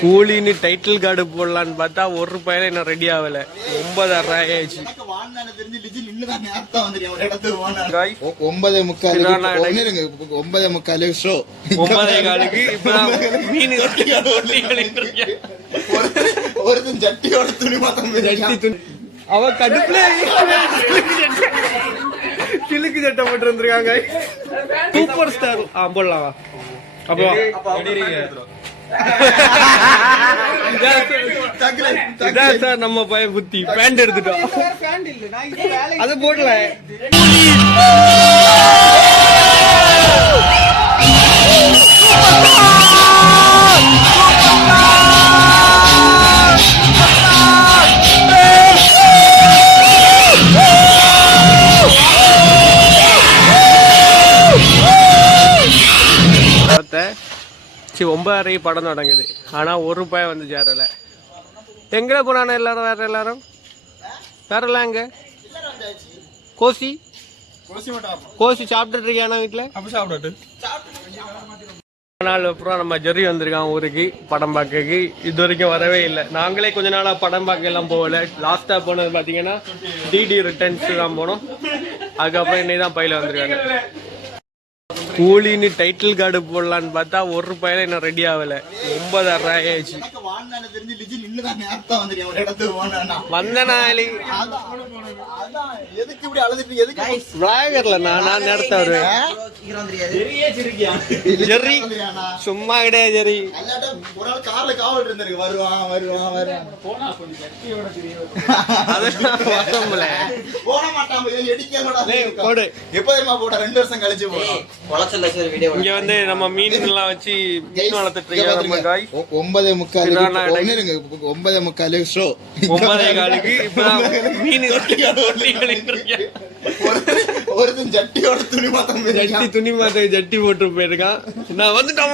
கூலின்னு title card போடலான்னு பார்த்தா ஒரு பையன் என்ன ரெடி ஆகல. 9:30 ஆயிடுச்சு. 9:45 ஷோ 9:15 இப்பதான் மீன் ஒருத்தன் ஜட்டியோட துணி மாத்தம் அவ கடுப்புல சிலுக்கு சட்டை போட்டு வந்திருக்காங்க. சூப்பர் ஸ்டார் போடலாம். அப்போ இதான் சார் நம்ம பையன் புத்தி. பேண்ட் எடுத்துட்டோம், அது போடல. சரி 9:30 படம் தொடங்குது. ஆனா ஒரு பையன் வந்து சேரல. எங்க போனான எல்லாரும்? வேற எல்லாரும் எங்க? கோசி சாப்பிட்டுட்டு இருக்கியானா வீட்டுல? நாள் அப்புறம் நம்ம ஜெரி வந்திருக்கான் ஊருக்கு படம் பார்க்க. இது வரைக்கும் வரவே இல்லை. நாங்களே கொஞ்ச நாளா படம் பார்க்க எல்லாம் போகல. லாஸ்டா போனது பாத்தீங்கன்னா டிடி ரிட்டர்ன்ஸ் தான் போனோம். அதுக்கப்புறம் இன்னைக்கு பையில வந்திருக்காங்க. கூலின்னு டைட்டில் கார்டு போடலான்னு பார்த்தா ஒரு பையன் என்ன ரெடி ஆகல. 9:30 ஆயிடுச்சு. நான் நடத்த வருவேன். சும்மா கிடையாது ஜெரி. இங்க வந்து நம்ம மீன் எல்லாம் வச்சு மீன் வளர்த்துட்டு இருக்கோம். 9:45 ஷோ 9:15 இப்பதான் மீன் ஒருத்தன் ஜட்டியோட துணி மாத்த ஜட்டி போட்டு போயிருக்கான். நான் வந்துட்டான்.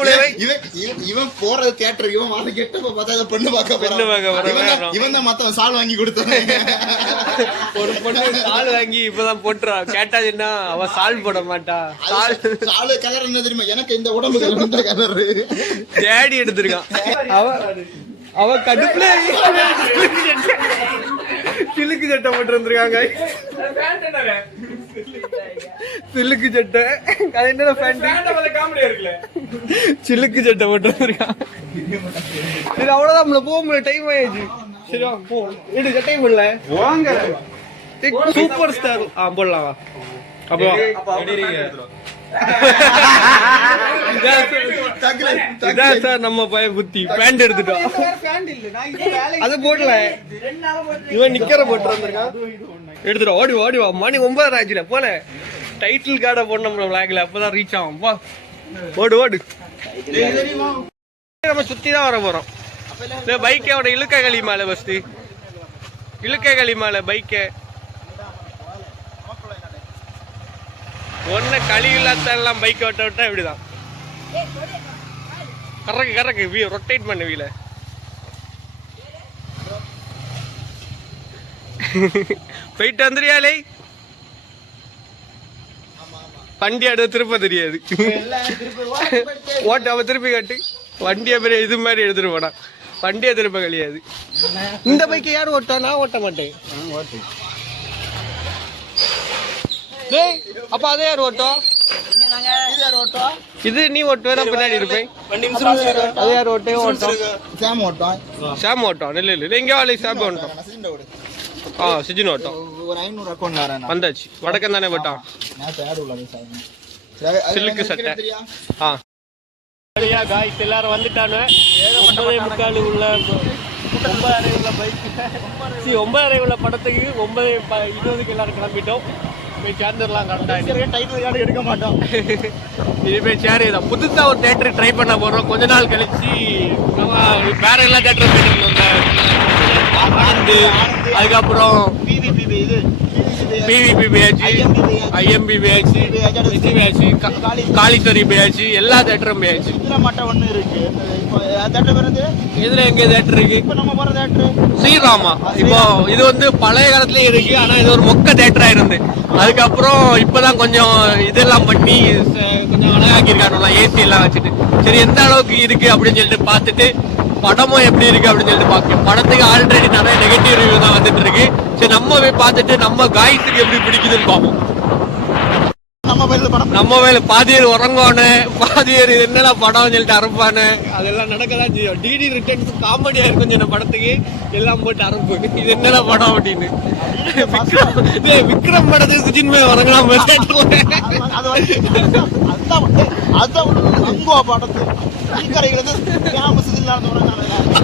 இவன் போறது தியேட்டர். இவன் மாத கெட்ட பார்த்தா பெண்ணு பார்க்க இவன் தான் மத்தவன் சால் வாங்கி கொடுத்தான். ஒரு பொண்ணு சால் வாங்கி இப்பதான் போட்டுறான். கேட்டா என்ன அவ சால் போட மாட்டா. சாலு கலர் என்ன தெரியுமா? எனக்கு இந்த உடம்பு கலர் தேடி எடுத்திருக்கான். அவ கடுப்புல சிலுக்கு சட்டை போட்டு வந்திருக்காங்க. சிலுக்கு சட்டை அது என்ன சிலுக்கு சட்டை போட்டு வந்திருக்கான். சரி அவ்வளவுதான், நம்மள போக முடியல. டைம் ஆயிடுச்சு. சரி போ எடு சட்டை போடல. சூப்பர் ஸ்டார் போடலாம். அப்போ இதான் சார் நம்ம பையன் புத்தி. பேண்ட் எடுத்துட்டோம், அது போடல. இவன் நிக்கற போட்டு வந்திருக்கான். எடுத்துட்டோம். ஓடி வா. மணி 9:30 ஆச்சுல. போல டைட்டில் கார்டை போடணும் பிளாக்ல. அப்பதான் ரீச் ஆகும். வா ஓடு. நம்ம சுத்தி தான் வர போறோம். பைக்கோட இழுக்க களி மேல பஸ்ட் இழுக்க களி மேல பைக்க ஒன்ன களி இல்லாதெல்லாம் பைக் ஓட்ட விட்டா இப்படிதான். கறக்கு ரொட்டேட் பண்ண வீல. போயிட்டு வந்துறியாலே. வண்டி அடுத்த திருப்ப தெரியாது. ஓட்ட அவ திருப்பி காட்டு. வண்டியை பெரிய இது மாதிரி எடுத்துட்டு போனா. வண்டியை திருப்ப கிடையாது. இந்த பைக்கை யாரும் ஓட்டா? நான் ஓட்ட மாட்டேன். அப்ப அதே யார் ஓட்டம்? இது நீ ஓட்டுவேன், பின்னாடி இருப்பேன். அது யார் ஓட்டம்? சாம் ஓட்டம். இல்ல இங்க வாழை சாம் ஓட்டம். சிஜின் ஓட்டம் வந்தாச்சு. வடக்கம் தானே ஓட்டம். சில்லுக்கு சட்டை. எல்லாரும் வந்துட்டானு. 9:45 உள்ள 9:30 உள்ள பைக் 9:30 உள்ள படத்துக்கு 9:20 எல்லாரும் கிளம்பிட்டோம். போய் சேர்ந்துடலாம். கரெக்டா டைட்டில் கார்டு எடுக்க மாட்டோம். இது போய் சேருதான். புதுசா ஒரு தேட்டர் ட்ரை பண்ண போறோம். கொஞ்ச நாள் கழிச்சு நம்ம வேற எல்லா தேட்டரும் போயிட்டு அதுக்கப்புறம் பிவிபி பேச்சு, ஐஎம்பி பேச்சு, காளித்தறி பேச்சு, எல்லா தேட்டரும் பேச்சு. இதுல எங்க தேட்டர் இருக்கு? ஸ்ரீராமா. இப்போ இது வந்து பழைய காலத்துலயே இருக்கு. ஆனா இது ஒரு மொக்க தேட்டரா இருந்து அதுக்கப்புறம் இப்பதான் கொஞ்சம் இதெல்லாம் பண்ணி கொஞ்சம் அழகாக்கி இருக்காங்க. ஏசி எல்லாம் வச்சுட்டு சரி எந்த அளவுக்கு இருக்கு அப்படின்னு சொல்லிட்டு பார்த்துட்டு படமும் எப்படி இருக்கு அப்படின்னு சொல்லிட்டு பார்க்கணும். படத்துக்கு ஆல்ரெடி நிறைய நெகட்டிவ் ரிவ்யூ தான் வந்துட்டு இருக்கு. சரி நம்ம போய் பார்த்துட்டு நம்ம காய்ஸுக்கு எப்படி பிடிக்குதுன்னு பார்ப்போம். நம்ம மேல பாதியர் உறங்கோன்னு பாதியர் என்னடா படம் சொல்லிட்டு அரப்பானு அதெல்லாம் நடக்கதான் செய்யும். டிடி ரிட்டர்ன்ஸ் காமெடியா இருக்கும் சொன்ன படத்துக்கு எல்லாம் போட்டு அரப்பு. இது என்னடா படம் அப்படின்னு விக்ரம் படத்துக்கு சுஜின் மேல உறங்கலாம்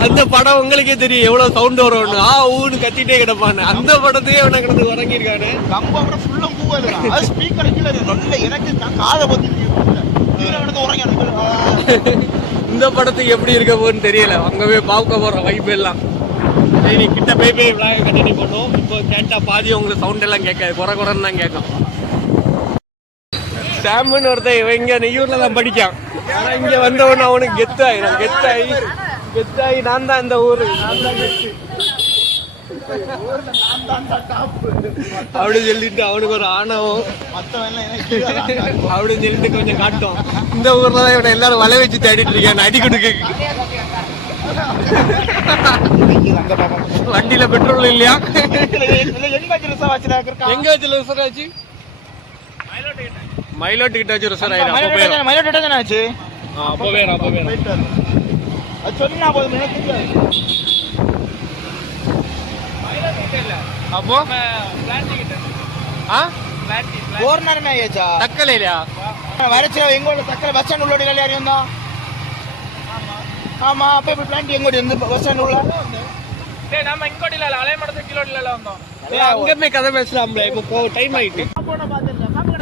அந்த படம் உங்களுக்கே தெரியும் எவ்வளவு சவுண்ட் வரும்னு. ஊன்னு கத்திட்டே கிடப்பானு. அந்த படத்தையே அவனை கிடந்து உறங்கிருக்கானு. இந்த படத்துக்கு எப்படி இருக்க போகுதுன்னு தெரியல. அங்கவே பார்க்க போற வைப் எல்லாம். சரி கிட்ட போய் விளையாட கண்டினியூ பண்ணுவோம். இப்போ கேட்டா பாதி உங்களுக்கு சவுண்ட் எல்லாம் கேட்காது, குறைன்னு தான் கேட்கும். சாம்னு ஒருத்தன் இங்க நெய்யூர்ல தான் படிக்கான். ஆனா இங்க வந்தவொன்னு அவனுக்கு கெத்தாயி நான் தான் இந்த ஊரு, நான் தான் கெத்து அப்படி சொல்லிட்டு அவனுக்கு ஒரு ஆணவம் அப்படின்னு சொல்லிட்டு கொஞ்சம் காட்டும். இந்த ஊர்ல தான் இவனை எல்லாரும் வலை வச்சு தேடிட்டு இருக்கான் அடி கொடுக்க. வண்டியில பெட்ரோல் இல்லையா? எங்க வச்சு ரிசர்வ் ஆச்சு? மயிலோட்டு கிட்ட வச்சு ரிசர்வ் ஆயிடும். அப்போ வேற அப்போ தக்கலையா வரைச்சு எங்கோட தக்கலை பஸ் ஸ்டாண்ட் உள்ளோட யார் இருந்தா? ஆமா அப்ப இப்ப பிளான்ட் எங்கோடி வந்து பஸ் ஸ்டாண்ட் உள்ள நம்ம இங்கோடி இல்ல அலைமடத்து கிலோடில வந்தோம். அங்கமே கதை பேசலாம்ல. இப்போ டைம் ஆயிட்டு.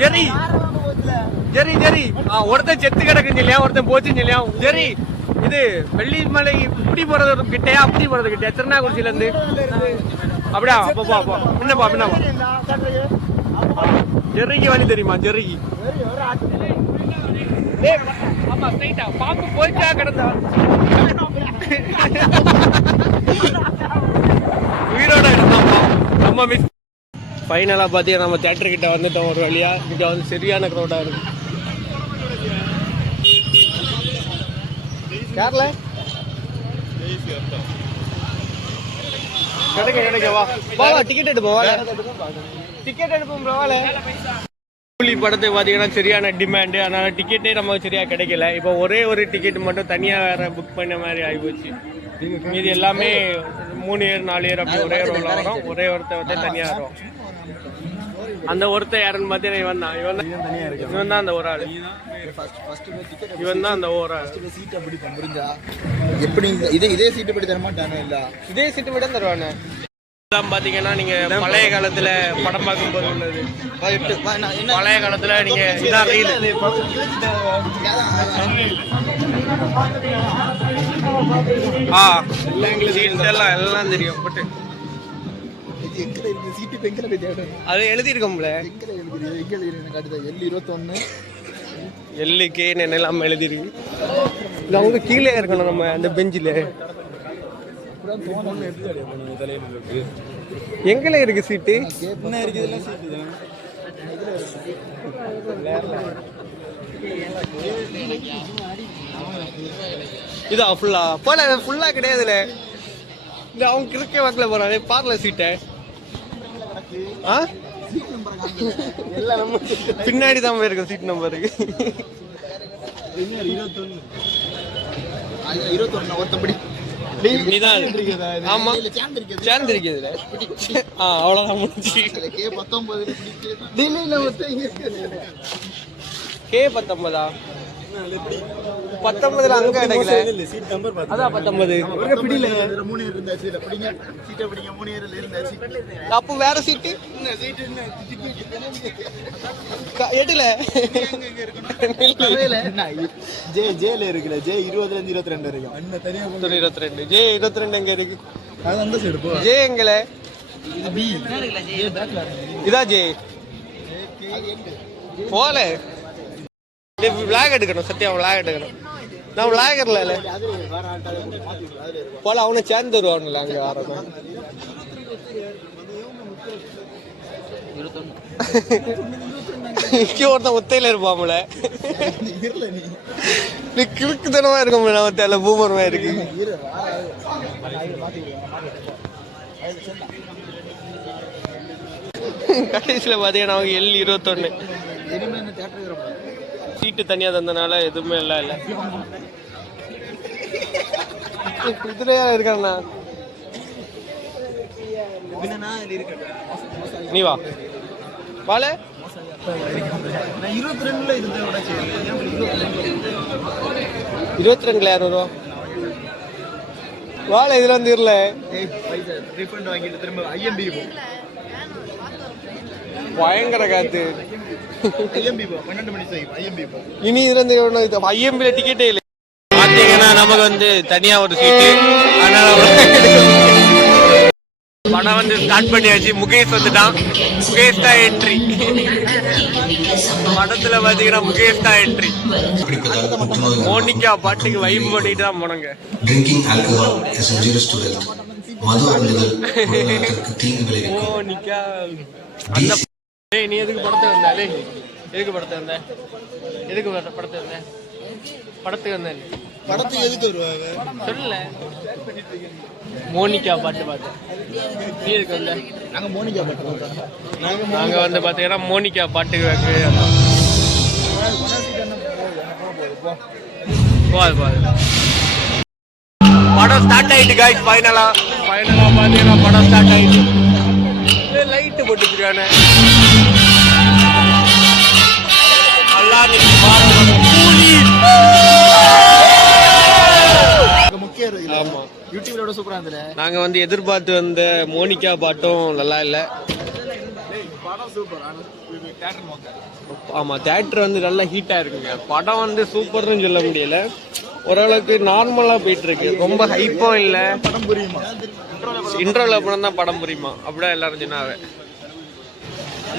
ஜெரி ஜெரி ஜெரி ஒருத்தன் செத்து கிடக்குன்னு இல்லையா, ஒருத்தன் போச்சுன்னு இல்லையா? ஜெரி இது வெள்ளிமலை இப்படி போறது கிட்டையா அப்படி போறது கிட்டையா? திருநாகுறிச்சியில இருந்து அப்படியா? அப்பா பின்னப்பா ஜெர்ரிக்கு வழி தெரியுமா? ஜெர்ரிக்கு ஆமா ஸ்ட்ரைட்டா பாம்பு போயிட்டா கிடந்தா உயிரோட கிடந்தாப்பா. நம்ம மிஸ் ஃபைனலா பாத்தீங்கன்னா நம்ம தியேட்டர் கிட்ட வந்துட்டோம். ஒரு வழியா இங்க வந்து சரியான க்ரௌடா இருக்கு. யார்ல கிடைக்க வா டிக்கெட் எடுப்போம். டிக்கெட் எடுப்போம் கூலி படத்தை பார்த்தீங்கன்னா சரியான டிமாண்டு. அதனால டிக்கெட்டே நமக்கு சரியா கிடைக்கல. இப்போ ஒரே ஒரு டிக்கெட் மட்டும் தனியாக வேற புக் பண்ண மாதிரி ஆகிப்போச்சு. மீதி எல்லாமே 3 இயர் 4 இயர் அப்படி ஒரே ரோல வரும். ஒரே ஒருத்தர் வந்து தனியாக வரும். அந்த ஒருத்தர் யாருன்னு பார்த்தீங்கன்னா இவன் தான் அந்த ஒரு ஆள். இவன் தான் அந்த ஒரு ஆள். சீட் அப்படி புரிஞ்சா எப்படி இதே சீட்டு படி தர மாட்டானே? இல்ல இதே சீட்டு படி தான் தருவானே. பாத்தீங்கன்னா நீங்க பழைய காலத்துல படம் பார்க்கும்போது உள்ளது. பழைய காலத்துல நீங்க இதான் ரயில் எல்லாம் தெரியும். பட் அது எழுதிருக்கோம்ல எல்லுக்கே எல்லாம் எழுதிருக்கு. அவங்க கீழே இருக்கணும் நம்ம அந்த பெஞ்சில. எங்கல இருக்கு சீட்டு? இதா ஃபுல்லா போல ஃபுல்லா கிடையாதுல. இந்த அவங்க கிறுக்கே வாக்கில் போறாங்க. பார்ல சீட்டை பின்னாடி தான் போயிருக்க சீட் நம்பருக்கு. 21 ஒருத்தபடி ஆமா சேர்ந்திருக்குது. அவ்வளவுதான் முடிஞ்சு. K19 19 அங்க கிடைக்கல. அதான் 19 அப்போ வேற சீட்டு எட்டுல ஜேல இருக்குல்ல. ஜே 20 இருந்து 22 வரைக்கும். 22 ஜே 22 எங்க இருக்கு? ஜே எங்கல? இதா ஜே போல. விளாக் எடுக்கணும். சத்தியா விளாக் எடுக்கணும். நான் விளாகர்ல இல்ல போல. அவனை சேர்ந்து வருவானுல அங்க ஆரம்பம். இங்கே ஒருத்தன் ஒத்தையில இருப்பாம்ல, நீ கிறுக்குத்தனமா இருக்க முடியல, ஒத்தையில பூமரமா இருக்கு. கடைசியில் பார்த்தீங்கன்னா அவங்க L21 சீட்டு தனியாக தந்தனால எதுவுமே இல்லை. குதிரையா இருக்காண்ணா, நீ வா வாழ 22 200 வாழ இதுல வந்து இருல பயங்கர காத்து. இனி இதுல இருந்து ஐஎம்பில டிக்கெட்டே இல்லை. பாத்தீங்கன்னா நமக்கு வந்து தனியா ஒரு சீட்டு, அதனால படம் வந்து ஸ்டார்ட் பண்ணியாச்சு. முகேஷ் வந்துட்டான், முகேஷ் தான் என்ட்ரி. படத்துல பாத்தீங்கன்னா முகேஷ் தான் என்ட்ரி. மோனிகா பாட்டுக்கு வைப் பண்ணிட்டு தான் போனாங்க. மோனிகா அந்த நீ எதுக்கு படத்தை வந்தாலே, எதுக்கு படத்தை வந்த, எதுக்கு படத்தை வந்த, படத்துக்கு வந்தேன். படத்துக்கு எதுக்கு வருவாங்க சொல்லல. மோனிகா பாட்டு பார்த்தேன். நீ எதுக்கு வந்த? நாங்க மோனிகா பாட்டு பார்த்தோம். நாங்க வந்து பாத்தீங்கன்னா மோனிகா பாட்டுக்கு படம் ஸ்டார்ட் ஆயிட்டு காய்ஸ். ஃபைனலா பாத்தீங்கன்னா படம் ஸ்டார்ட் ஆயிட்டு. லைட்டு போட்டுருக்கானே நல்லா நாங்க வந்து எதிர்பார்த்து வந்த மோனிகா பாட்டும் நல்லா இல்ல. ஆமா, தியேட்டர் வந்து நல்லா ஹீட்டா இருக்குங்க. படம் வந்து சூப்பர்னு சொல்ல முடியல, ஓரளவுக்கு நார்மலா போயிட்டு இருக்கு. ரொம்ப ஹைப்பும் இல்ல. படம் புரியுமா? இன்ட்ரோல படம் தான் படம் புரியுமா அப்படியே எல்லாரும் சொன்னாங்க.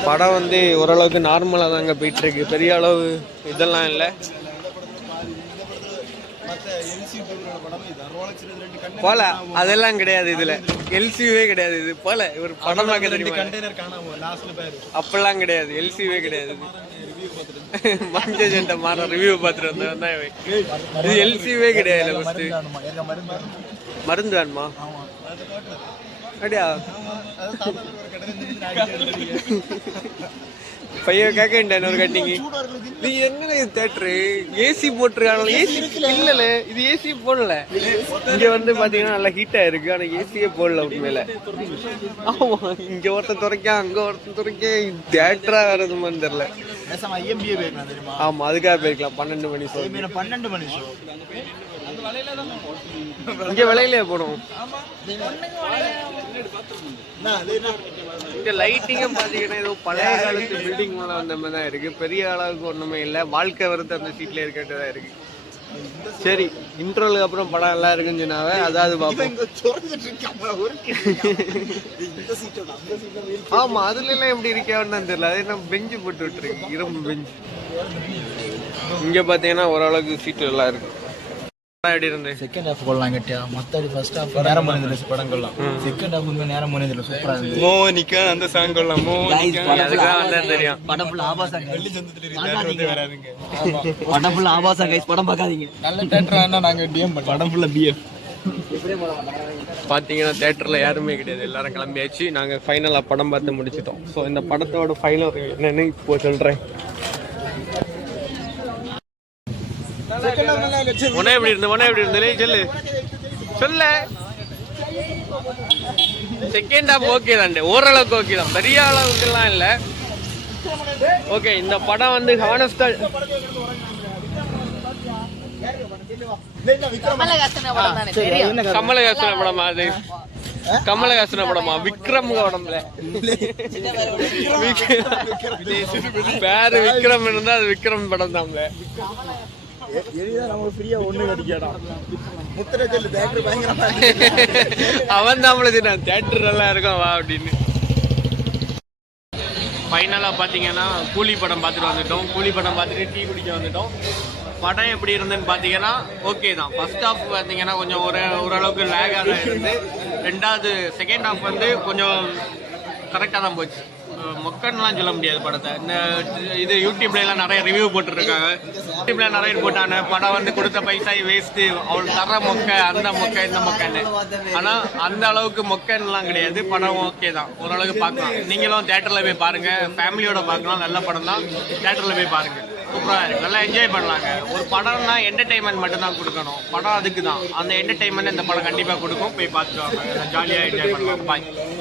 படம் வந்து ஓரளவுக்கு நார்மலா தாங்க போயிட்டு இருக்கு, பெரிய அளவு இதெல்லாம் இல்லை. போல அதெல்லாம் கிடையாது, இதுல எல்சிவே கிடையாது. இது போல ஒரு படம் பார்க்க தெரியுமா, அப்பெல்லாம் கிடையாது, எல்சிவே கிடையாது. மஞ்சள் மாற ரிவ்யூ பார்த்துட்டு வந்தேன். இது எல்சிவே கிடையாது. மருந்து வேணுமா? அப்படியா? பையன் கேட்க ஒரு கட்டிங்க. இது என்ன தியேட்டரு, ஏசி போட்டிருக்காங்க. ஏசி இல்லல, இது ஏசி போடல. இங்க வந்து பாத்தீங்கன்னா நல்லா ஹீட்டா இருக்கு, ஆனா ஏசியே போடல உண்மையில. ஆமா, இங்க ஒருத்தன் துறைக்கான், அங்க ஒருத்தன் துறைக்க. தியேட்டரா வர்றது மாதிரி தெரியல. ஆமா, அதுக்காக போயிருக்கலாம். 12 மணி ஷோ. 12 மணி ஷோ இங்க விலையிலே போடும். இங்க லைட்டிங்கும் பாத்தீங்கன்னா ஏதோ பழைய காலத்து பில்டிங் வந்த மாதிரி தான் இருக்கு. பெரிய அளவுக்கு ஒண்ணுமே இல்லை. வாழ்க்கை வருது அந்த சீட்ல இருக்கதான் இருக்கு. சரி, இன்ட்ரோலுக்கு அப்புறம் படம் எல்லாம் இருக்குன்னு சொன்னாவே அதாவது பாப்போம். ஆமா, அதுல எல்லாம் எப்படி இருக்கேன்னு தெரியல. அது என்ன பெஞ்சு போட்டு விட்டுருக்கு, இரும்பு பெஞ்சு. இங்க பாத்தீங்கன்னா ஓரளவுக்கு சீட்டு எல்லாம் இருக்கு. எப்படி இருந்து செகண்ட் ஹாஃப் போடலாம் கேட்டியா? மத்தடி ஃபர்ஸ்ட் ஹாஃப் நேரம் போனதில்லை படங்கள்லாம். செகண்ட் ஹாஃப் உண்மை நேரம் போனதில்லை, சூப்பரா இருந்துச்சு. மோனிகா அந்த சாங் கொள்ளலாம். மோனிகா அதுதான் வந்தா தெரியும். படம் ஃபுல்லா ஆபாசம் வெள்ளி சந்தத்துல தியேட்டர் வந்து வராதுங்க. படம் ஃபுல்லா ஆபாசம் கைஸ், படம் பார்க்காதீங்க. நல்ல தியேட்டர் ஆனா நாங்க டிஎம் பண்ணோம். படம் ஃபுல்லா பிஎஃப். பாத்தீங்கன்னா தியேட்டர்ல யாருமே கிடையாது, எல்லாரும் கிளம்பியாச்சு. நாங்க ஃபைனலா படம் பார்த்து முடிச்சிட்டோம். ஸோ இந்த படத்தோட ஃபைனல் என்னன்னு இப்போ சொல்றேன். உன எப்படி இருந்தது சொல்லு சொல்ல. செகண்ட் ஹாஃப் ஓகே தான், ஓரளவுக்கு ஓகே தான், பெரிய அளவுக்குலாம் இல்லை. ஓகே, இந்த படம் வந்து ஹானஸ்டா கமலஹாசன படமா? அது கமலஹாசன படமா? விக்ரம் படம்ல பேரு விக்ரம் இருந்தா அது விக்ரம் படம் தான். அவன் தான் தியேட்டர் நல்லா இருக்கும் வா அப்படின்னு. ஃபைனலா பாத்தீங்கன்னா கூலி படம் பார்த்துட்டு வந்துட்டோம். கூலி படம் பார்த்துட்டு டீ குடிக்க வந்துட்டோம். படம் எப்படி இருந்துன்னு பாத்தீங்கன்னா ஓகே தான். ஃபர்ஸ்ட் ஹாஃப் பாத்தீங்கன்னா கொஞ்சம் ஓரளவுக்கு லேகாக தான் இருந்து. ரெண்டாவது செகண்ட் ஹாஃப் வந்து கொஞ்சம் கரெக்டாக தான் போச்சு. மொக்கன்னுலாம் சொல்ல முடியாது படத்தை. இந்த இது யூடியூப்ல எல்லாம் நிறைய ரிவ்யூ போட்டுருக்காங்க. யூடியூப்ல நிறைய போட்டான படம் வந்து கொடுத்த பைசா வேஸ்ட்டு, அவள் தர மொக்க, அந்த மொக்க, இந்த மொக்கன்னு. ஆனால் அந்த அளவுக்கு மொக்கன்னுலாம் கிடையாது. படம் ஓகே தான், ஓரளவுக்கு பார்க்கலாம். நீங்களும் தேட்டரில் போய் பாருங்க, ஃபேமிலியோட பார்க்கலாம். நல்ல படம் தான், தேட்டரில் போய் பாருங்க. சூப்பராக இருக்கு, நல்லா என்ஜாய் பண்ணலாங்க. ஒரு படம்னா என்டர்டைன்மெண்ட் மட்டும் தான் கொடுக்கணும். படம் அதுக்கு தான், அந்த என்டர்டைன்மெண்ட் இந்த படம் கண்டிப்பாக கொடுக்கும். போய் பார்த்துட்டு வாங்க, ஜாலியாக என்ஜாய் பண்ணலாம். பாய்.